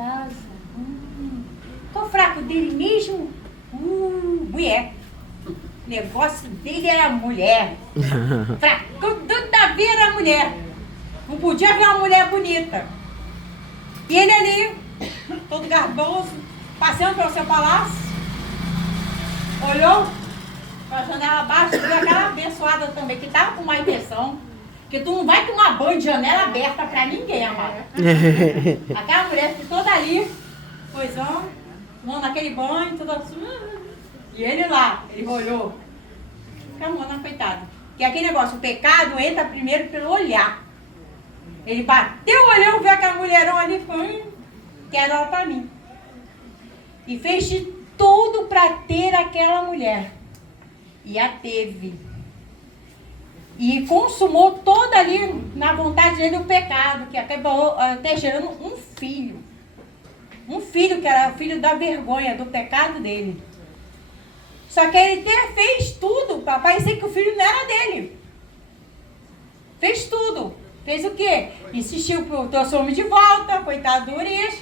casa. Tô fraco dele mesmo? Mulher. O negócio dele era mulher. Fraco da vida era mulher. Não podia ver uma mulher bonita. E ele ali, todo garboso, passeando pelo seu palácio, olhou para a janela abaixo, viu aquela abençoada também, que estava com má intenção. Porque tu não vai tomar banho de janela aberta para ninguém, amado. Aquela mulher ficou toda ali, coisando, naquele banho, tudo assim. E ele lá, ele olhou. Camona, coitado. Que aquele negócio, o pecado entra primeiro pelo olhar. Ele bateu o olhão, viu aquela mulherão ali e falou, quero ela para mim. E fez de tudo para ter aquela mulher. E a teve. E consumou toda ali na vontade dele o pecado, que acabou até gerando um filho. Um filho que era o filho da vergonha, do pecado dele. Só que ele fez tudo para parecer que o filho não era dele. Fez tudo. Fez o quê? Insistiu, trouxe o homem de volta, coitado do Urias.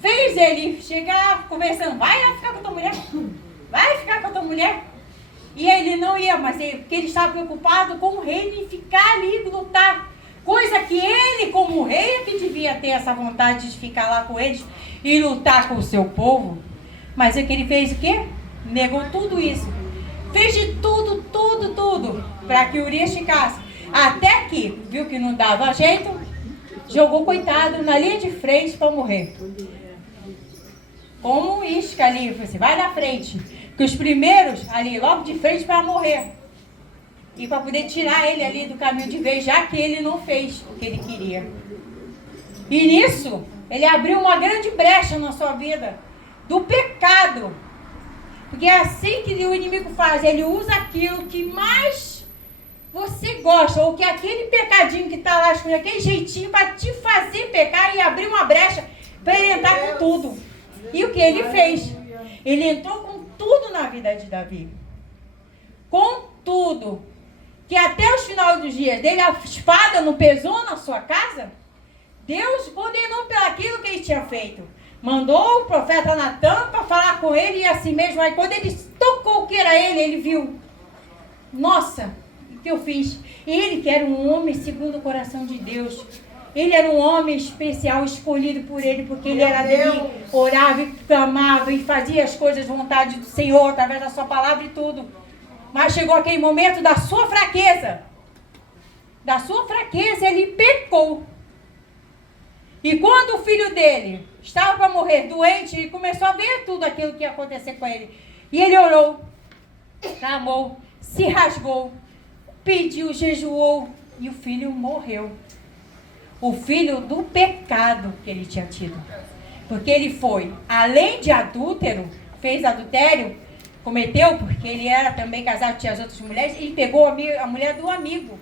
Fez ele chegar conversando, vai lá ficar com a tua mulher. Vai ficar com a tua mulher. E ele não ia, mas porque ele estava preocupado com o reino e ficar ali e lutar. Coisa que ele, como rei, é que devia ter essa vontade de ficar lá com eles e lutar com o seu povo. Mas é que ele fez o quê? Negou tudo isso. Fez de tudo para que Urias ficasse. Até que viu que não dava jeito, jogou coitado na linha de frente para morrer. Como isca ali, você vai na frente. Que os primeiros ali, logo de frente, para morrer. E para poder tirar ele ali do caminho de vez, já que ele não fez o que ele queria. E nisso, ele abriu uma grande brecha na sua vida. Do pecado. Porque é assim que o inimigo faz. Ele usa aquilo que mais você gosta. Ou que aquele pecadinho que está lá, aquele jeitinho para te fazer pecar e abrir uma brecha para ele entrar com tudo. E o que ele fez? Ele entrou com tudo na vida de Davi. Com tudo. Que até os finais dos dias dele, a espada não pesou na sua casa. Deus condenou pelo aquilo que ele tinha feito. Mandou o profeta Natan para falar com ele e assim mesmo. Aí quando ele tocou o que era ele, ele viu. Nossa, o que eu fiz? Ele que era um homem segundo o coração de Deus. Ele era um homem especial, escolhido por ele, porque ele era dele, orava e clamava e fazia as coisas de vontade do Senhor, através da sua palavra e tudo. Mas chegou aquele momento da sua fraqueza. Da sua fraqueza, ele pecou. E quando o filho dele estava para morrer doente, ele começou a ver tudo aquilo que ia acontecer com ele. E ele orou, clamou, se rasgou, pediu, jejuou, e o filho morreu. O filho do pecado que ele tinha tido. Porque ele foi, além de adúltero, fez adultério, cometeu, porque ele era também casado, tinha as outras mulheres, ele pegou a mulher do amigo.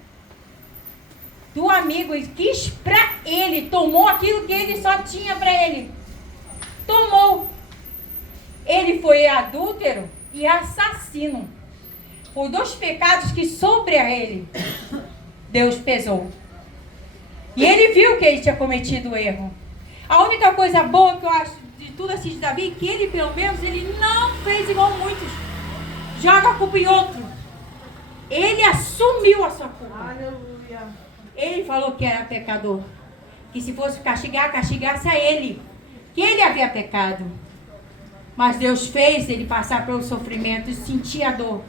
Do amigo, e quis pra ele, tomou aquilo que ele só tinha pra ele. Tomou. Ele foi adúltero e assassino. Por dois pecados que sobre a ele, Deus pesou. E ele viu que ele tinha cometido o erro. A única coisa boa que eu acho de tudo assim de Davi, que ele pelo menos, ele não fez igual muitos. Joga a culpa em outro. Ele assumiu a sua culpa. Aleluia. Ele falou que era pecador. Que se fosse castigar, castigasse a ele. Que ele havia pecado. Mas Deus fez ele passar pelo sofrimento e sentir a dor.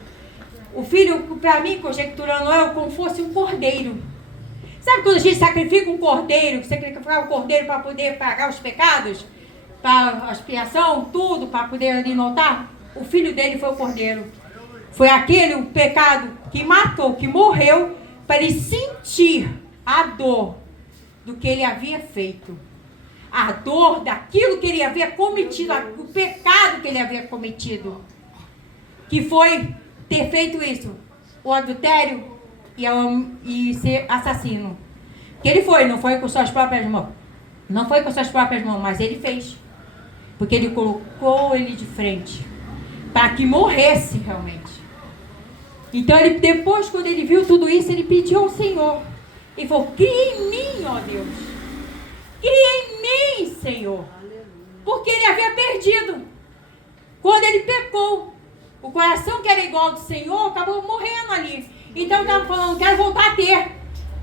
O filho, para mim, conjecturando eu, como fosse um cordeiro. Sabe quando a gente sacrifica um cordeiro, que sacrifica um cordeiro para poder pagar os pecados, para a expiação, tudo, para poder ali notar? O filho dele foi o cordeiro. Foi aquele o pecado que matou, que morreu, para ele sentir a dor do que ele havia feito. A dor daquilo que ele havia cometido, o pecado que ele havia cometido. Que foi ter feito isso, o adultério e ser assassino. Que ele foi, não foi com suas próprias mãos. Não foi com suas próprias mãos, mas ele fez. Porque ele colocou ele de frente. Para que morresse realmente. Então ele, depois, quando ele viu tudo isso, ele pediu ao Senhor. Ele falou, cria em mim, ó Deus. Cria em mim, Senhor. porque ele havia perdido. Quando ele pecou, o coração que era igual ao do Senhor acabou morrendo ali. Então ele estava falando, eu quero voltar a ter.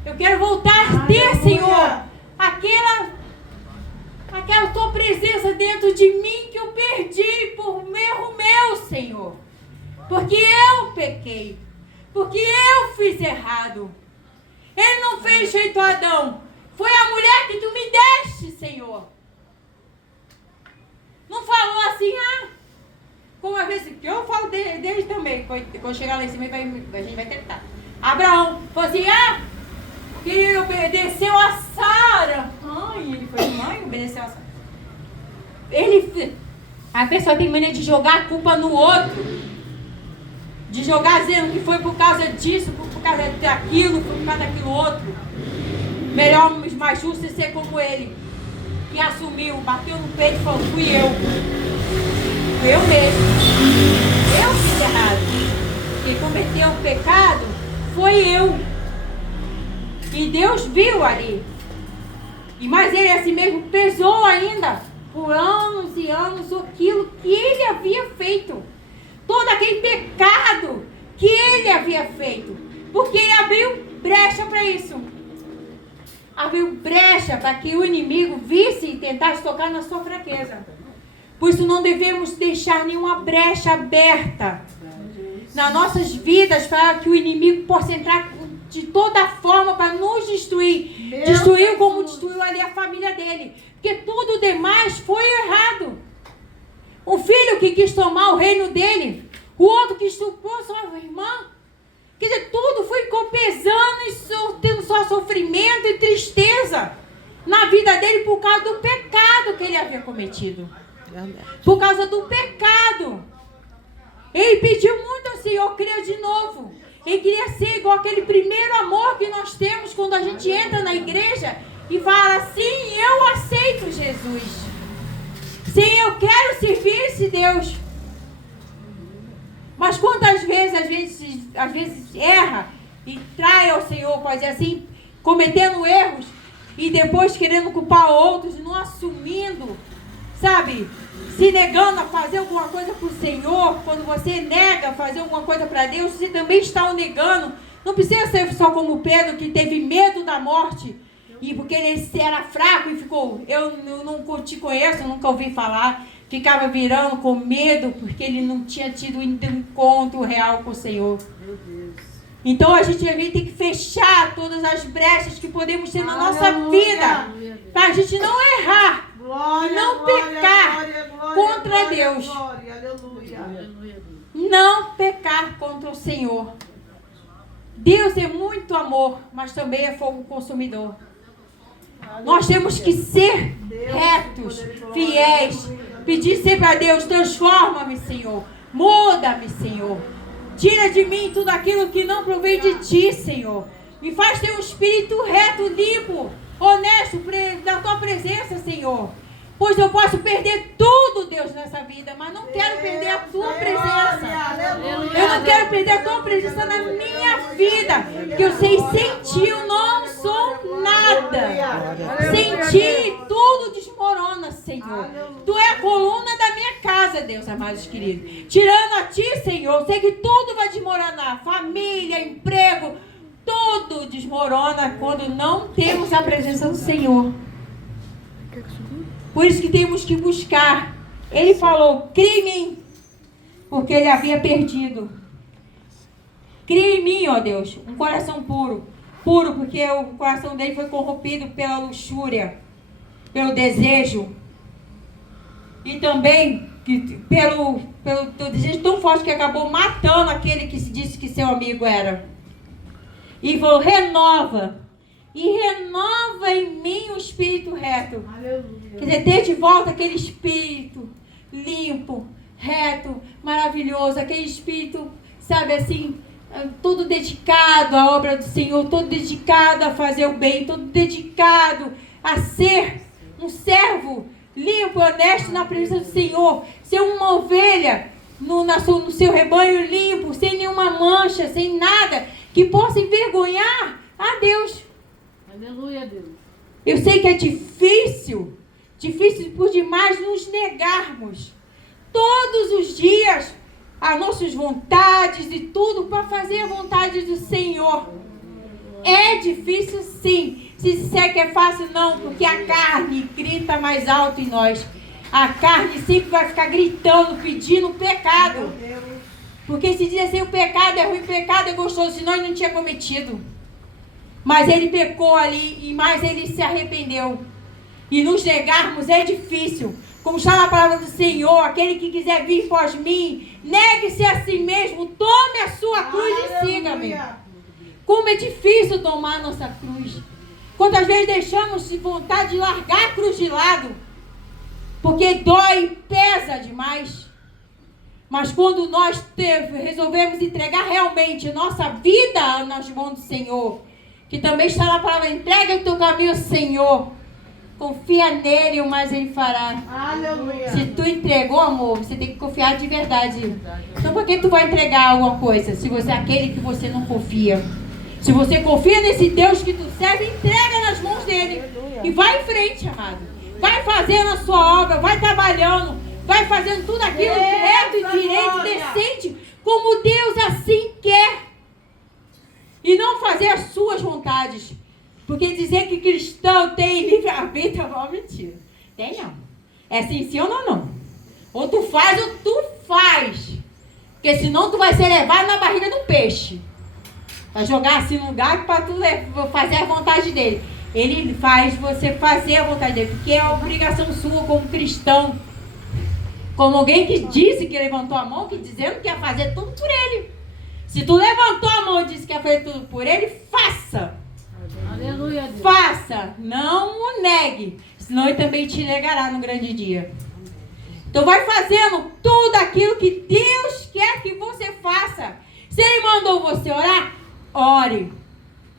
Eu quero voltar a ter, Senhor, aquela tua presença dentro de mim que eu perdi por erro meu, Senhor. Porque eu pequei. Porque eu fiz errado. Ele não fez feito Adão. Foi a mulher que tu me deste, Senhor. Não falou assim, como às vezes, que eu falo dele também. Quando chegar lá em cima, a gente vai tentar. Abraão falou assim, que ele obedeceu a Sara. Ele foi mãe, obedeceu a Sara. A pessoa tem mania de jogar a culpa no outro. De jogar dizendo que foi por causa disso, por causa daquilo, foi por causa daquilo outro. Melhor, mais justo é ser como ele. Que assumiu, bateu no peito e falou, fui eu. Fui eu mesmo. Eu fiz errado. Quem cometeu o pecado foi eu. E Deus viu ali. Mas ele assim mesmo pesou ainda, por anos e anos, aquilo que ele havia feito. Todo aquele pecado que ele havia feito. Porque ele abriu brecha para isso. Abriu brecha para que o inimigo visse e tentasse tocar na sua fraqueza. Por isso não devemos deixar nenhuma brecha aberta nas nossas vidas para que o inimigo possa entrar de toda forma para nos destruir. Destruiu como destruiu ali a família dele. Porque tudo demais foi errado. O filho que quis tomar o reino dele, o outro que estuprou sua irmã. Quer dizer, tudo ficou pesando e tendo só sofrimento e tristeza na vida dele por causa do pecado que ele havia cometido. Por causa do pecado. Ele pediu muito ao Senhor, crer de novo. Ele queria ser igual aquele primeiro amor que nós temos quando a gente entra na igreja e fala assim, eu aceito Jesus. Sim, eu quero servir esse Deus. Mas quantas vezes, às vezes erra e trai ao Senhor, pode dizer assim, cometendo erros e depois querendo culpar outros e não assumindo, sabe? Se negando a fazer alguma coisa para o Senhor. Quando você nega fazer alguma coisa para Deus, você também está o negando. Não precisa ser só como Pedro, que teve medo da morte. E porque ele era fraco e ficou, eu não te conheço, nunca ouvi falar. Ficava virando com medo, porque ele não tinha tido um encontro real com o Senhor. Meu Deus. Então a gente tem que fechar todas as brechas que podemos ter na nossa vida. Para a gente não errar. Glória, e não pecar contra Deus. Não pecar contra o Senhor. Deus é muito amor, mas também é fogo consumidor. Nós temos que ser retos, fiéis. Pedir sempre a Deus, transforma-me, Senhor. Muda-me, Senhor. Tira de mim tudo aquilo que não provém de Ti, Senhor. Me faz ter um espírito reto, limpo, honesto da Tua presença, Senhor. Pois eu posso perder tudo, Deus, nessa vida, mas não quero perder a Tua presença. Eu não quero perder a Tua presença na minha vida. Que eu sei, sem Ti eu não sou nada. Sem Ti tudo desmorona, Senhor. Tu é a coluna da minha casa, Deus, amados queridos. Tirando a Ti, Senhor, eu sei que tudo vai desmoronar. Família, emprego, tudo desmorona quando não temos a presença do Senhor. Por isso que temos que buscar. Ele falou, crie em mim, porque ele havia perdido. Crie em mim, ó Deus, um coração puro. Puro porque o coração dele foi corrompido pela luxúria, pelo desejo. E também pelo desejo tão forte que acabou matando aquele que se disse que seu amigo era. E falou, renova. E renova em mim o espírito reto. Aleluia. Quer dizer, ter de volta aquele espírito limpo, reto, maravilhoso. Aquele espírito, sabe assim, todo dedicado à obra do Senhor, todo dedicado a fazer o bem, todo dedicado a ser um servo limpo, honesto na presença do Senhor. Ser uma ovelha no seu rebanho limpo, sem nenhuma mancha, sem nada que possa envergonhar a Deus. Aleluia, Deus. Eu sei que é difícil difícil por demais nos negarmos todos os dias as nossas vontades e tudo para fazer a vontade do Senhor. É difícil sim. Se disser que é fácil, não, porque a carne grita mais alto em nós. A carne sempre vai ficar gritando, pedindo o pecado. Porque se diz assim, o pecado é ruim, o pecado é gostoso, senão ele não tinha cometido. Mas ele pecou ali, e mais ele se arrependeu. E nos negarmos é difícil. Como está na palavra do Senhor, aquele que quiser vir após mim, negue-se a si mesmo, tome a sua cruz e siga-me. Como é difícil tomar a nossa cruz. Quantas vezes deixamos de vontade de largar a cruz de lado, porque dói e pesa demais. Mas quando nós resolvemos entregar realmente nossa vida nas mãos do Senhor, que também está na palavra, entrega o teu caminho ao Senhor, confia nele, o mais ele fará. Aleluia. Se tu entregou, amor, você tem que confiar de verdade. Então por que tu vai entregar alguma coisa, se você é aquele que você não confia? Se você confia nesse Deus que tu serve, entrega nas mãos dele. E vai em frente, amado. Vai fazendo a sua obra, vai trabalhando, vai fazendo tudo aquilo reto e direito, decente, como Deus assim quer. E não fazer as suas vontades. Porque dizer que cristão tem livre-arbítrio é uma mentira. Tem não. É assim, sim ou não? Ou tu faz ou tu faz. Porque senão tu vai ser levado na barriga do peixe. Vai jogar assim no lugar para tu fazer a vontade dele. Ele faz você fazer a vontade dele. Porque é a obrigação sua como cristão. Como alguém que disse que levantou a mão, que dizendo que ia fazer tudo por ele. Se tu levantou a mão e disse que ia fazer tudo por ele, faça. Aleluia, Deus. Faça. Não o negue. Senão ele também te negará no grande dia. Então vai fazendo tudo aquilo que Deus quer que você faça. Se ele mandou você orar, ore.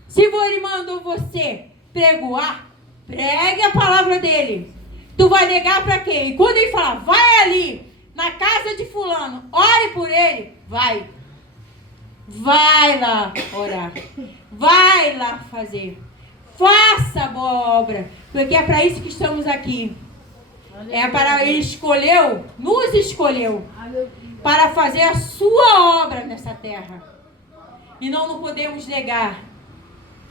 Se ele mandou você pregoar, pregue a palavra dele. Tu vai negar para quê? E quando ele falar, vai ali, na casa de fulano, ore por ele, vai. Vai lá orar. Vai lá fazer. Faça a boa obra. Porque é para isso que estamos aqui. É para ele escolheu, nos escolheu, para fazer a sua obra nessa terra. E não podemos negar,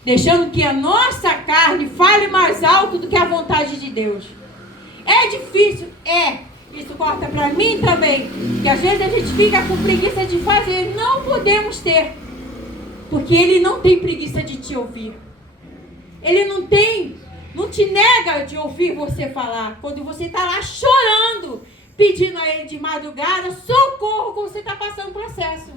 deixando que a nossa carne fale mais alto do que a vontade de Deus. É difícil? É. Isso corta para mim também. Que às vezes a gente fica com preguiça de fazer. Não podemos ter. Porque ele não tem preguiça de te ouvir. Ele não te nega de ouvir você falar. Quando você está lá chorando, pedindo a ele de madrugada, socorro, quando você está passando o processo.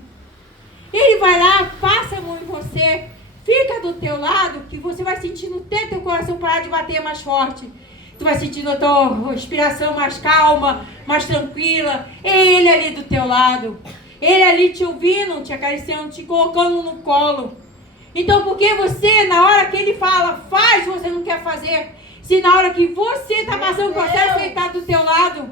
Ele vai lá, passa a mão em você, fica do teu lado, que você vai sentindo até teu coração parar de bater mais forte. Tu vai sentindo a tua respiração mais calma, mais tranquila. É ele ali do teu lado. Ele ali te ouvindo, te acariciando, te colocando no colo. Então por que você, na hora que ele fala, faz, você não quer fazer? Se na hora que você está passando o processo, ele está do teu lado.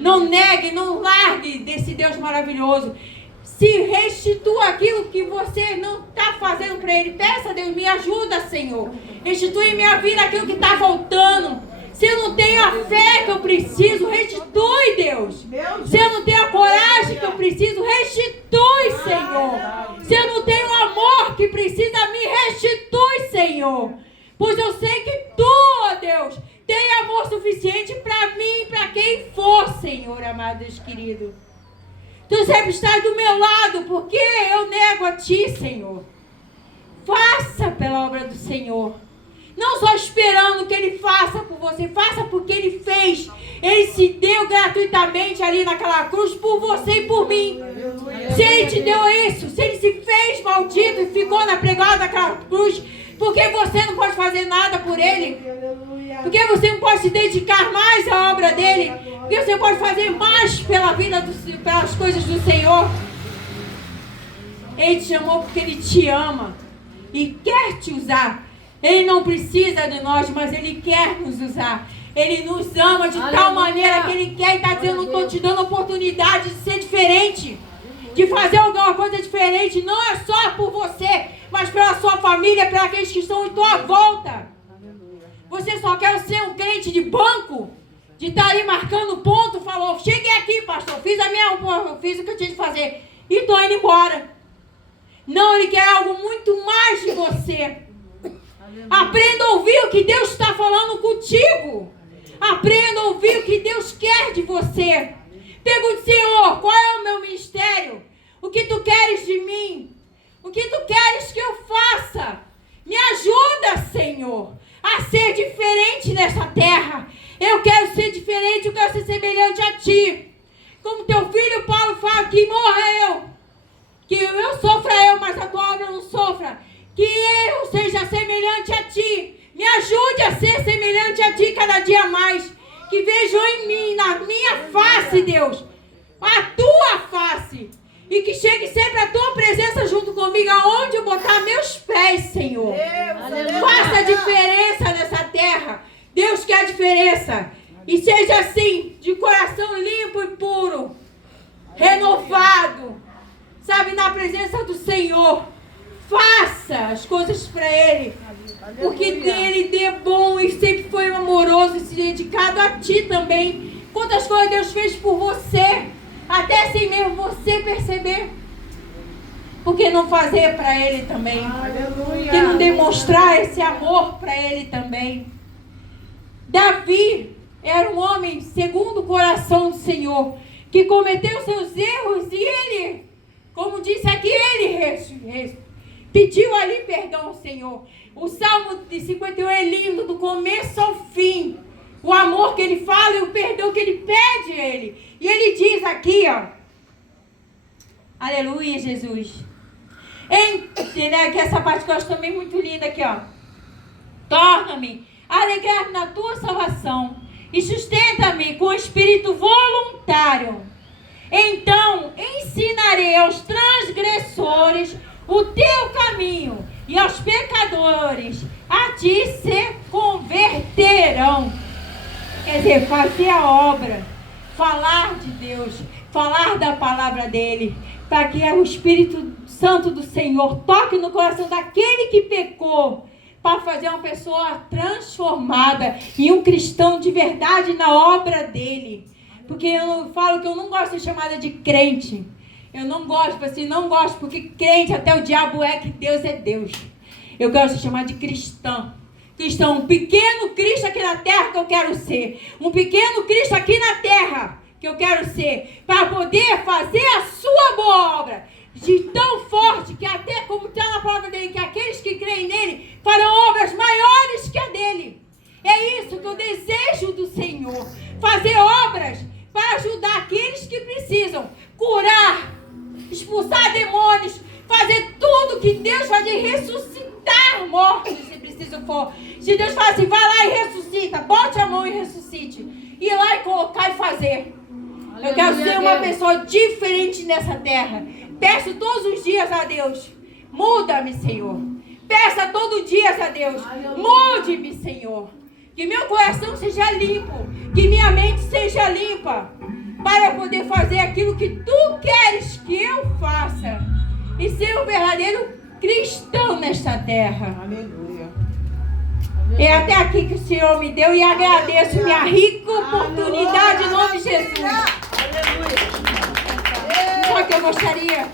Não negue, não largue desse Deus maravilhoso. Se restitua aquilo que você não está fazendo para ele. Peça a Deus, me ajuda, Senhor. Restitui em minha vida aquilo que está faltando. Se eu não tenho a fé que eu preciso, restitui, Deus. Se eu não tenho a coragem que eu preciso, restitui, Senhor. Se eu não tenho o amor que precisa, me restitui, Senhor. Pois eu sei que tu, ó Deus, tem amor suficiente para mim e para quem for, Senhor, amado Deus querido. Tu sempre estás do meu lado, porque eu nego a ti, Senhor. Faça pela obra do Senhor. Não só esperando que ele faça por você, faça porque ele fez. Ele se deu gratuitamente ali naquela cruz por você e por mim. Se ele te deu isso, se ele se fez maldito e ficou na pregada daquela cruz, por que você não pode fazer nada por ele? Por que você não pode se dedicar mais à obra dele? Por que você não pode fazer mais pela vida, pelas coisas do Senhor? Ele te chamou porque ele te ama e quer te usar. Ele não precisa de nós, mas ele quer nos usar. Ele nos ama de tal maneira que ele quer e está dizendo, estou te dando a oportunidade de ser diferente. De fazer alguma coisa diferente. Não é só por você, mas pela sua família, para aqueles que estão em tua volta. Você você só quer ser um crente de banco, de estar aí marcando ponto, falou, cheguei aqui, pastor, fiz o que eu tinha de fazer e estou indo embora. Não, ele quer algo muito mais de você. Aprenda a ouvir o que Deus está falando contigo. Aprenda a ouvir o que Deus quer de você. Pergunte, Senhor, qual é o meu ministério? O que tu queres de mim? O que tu queres que eu faça? Me ajuda, Senhor, a ser diferente nessa terra. Eu quero ser diferente, eu quero ser semelhante a ti. Como teu filho Paulo fala, que morra eu. Que eu sofra eu, mas a tua obra não sofra. Que eu seja semelhante a ti. Me ajude a ser semelhante a ti cada dia mais. Que vejam em mim, na minha face, Deus, a tua face. E que chegue sempre a tua presença junto comigo, aonde eu botar meus pés, Senhor. Faça a diferença nessa terra. Deus quer a diferença. E seja assim, de coração limpo e puro, renovado, sabe, na presença do Senhor. Faça as coisas para Ele, porque Ele é bom e sempre foi amoroso e se dedicado a ti também. Quantas coisas Deus fez por você, até sem mesmo você perceber. Por que não fazer para Ele também? Por que não demonstrar esse amor para Ele também? Davi era um homem segundo o coração do Senhor, que cometeu seus erros e ele, como disse aqui, ele pediu ali perdão ao Senhor. O Salmo de 51 é lindo, do começo ao fim. O amor que ele fala e o perdão que ele pede a ele. E ele diz aqui, ó. Aleluia, Jesus. Que essa parte que eu acho também muito linda aqui, ó. Torna-me a alegrar na tua salvação e sustenta-me com espírito voluntário. Então ensinarei aos transgressores o teu caminho, e aos pecadores a ti se converterão. Quer dizer, fazer a obra, falar de Deus, falar da palavra dele, para que o Espírito Santo do Senhor toque no coração daquele que pecou, para fazer uma pessoa transformada e um cristão de verdade na obra dele. Porque eu falo que eu não gosto de ser chamada de crente. Eu não gosto, assim, não gosto, porque crente até o diabo é que Deus é Deus. Eu gosto de chamar de cristão. Cristão, um pequeno Cristo aqui na terra que eu quero ser. Um pequeno Cristo aqui na terra que eu quero ser. Para poder fazer a sua boa obra. De tão forte que até como está na palavra dele, que aqueles que creem nele farão obras maiores que a dele. É isso que eu desejo do Senhor. Fazer obras para ajudar aqueles que precisam. Curar, expulsar demônios, fazer tudo que Deus faz, de ressuscitar mortos, se preciso for. Se Deus fala assim, vai lá e ressuscita, bote a mão e ressuscite. Ir lá e colocar e fazer. Aleluia, eu quero ser uma pessoa diferente nessa terra. Peço todos os dias a Deus, muda-me, Senhor. Peça todo dia a Deus, mude-me, Senhor. Que meu coração seja limpo, que minha mente seja limpa, para eu poder fazer aquilo que tu queres que eu faça. E ser um verdadeiro cristão nesta terra. Aleluia. É até aqui que o Senhor me deu e agradeço minha rica oportunidade em nome de Jesus. Aleluia. Só que eu gostaria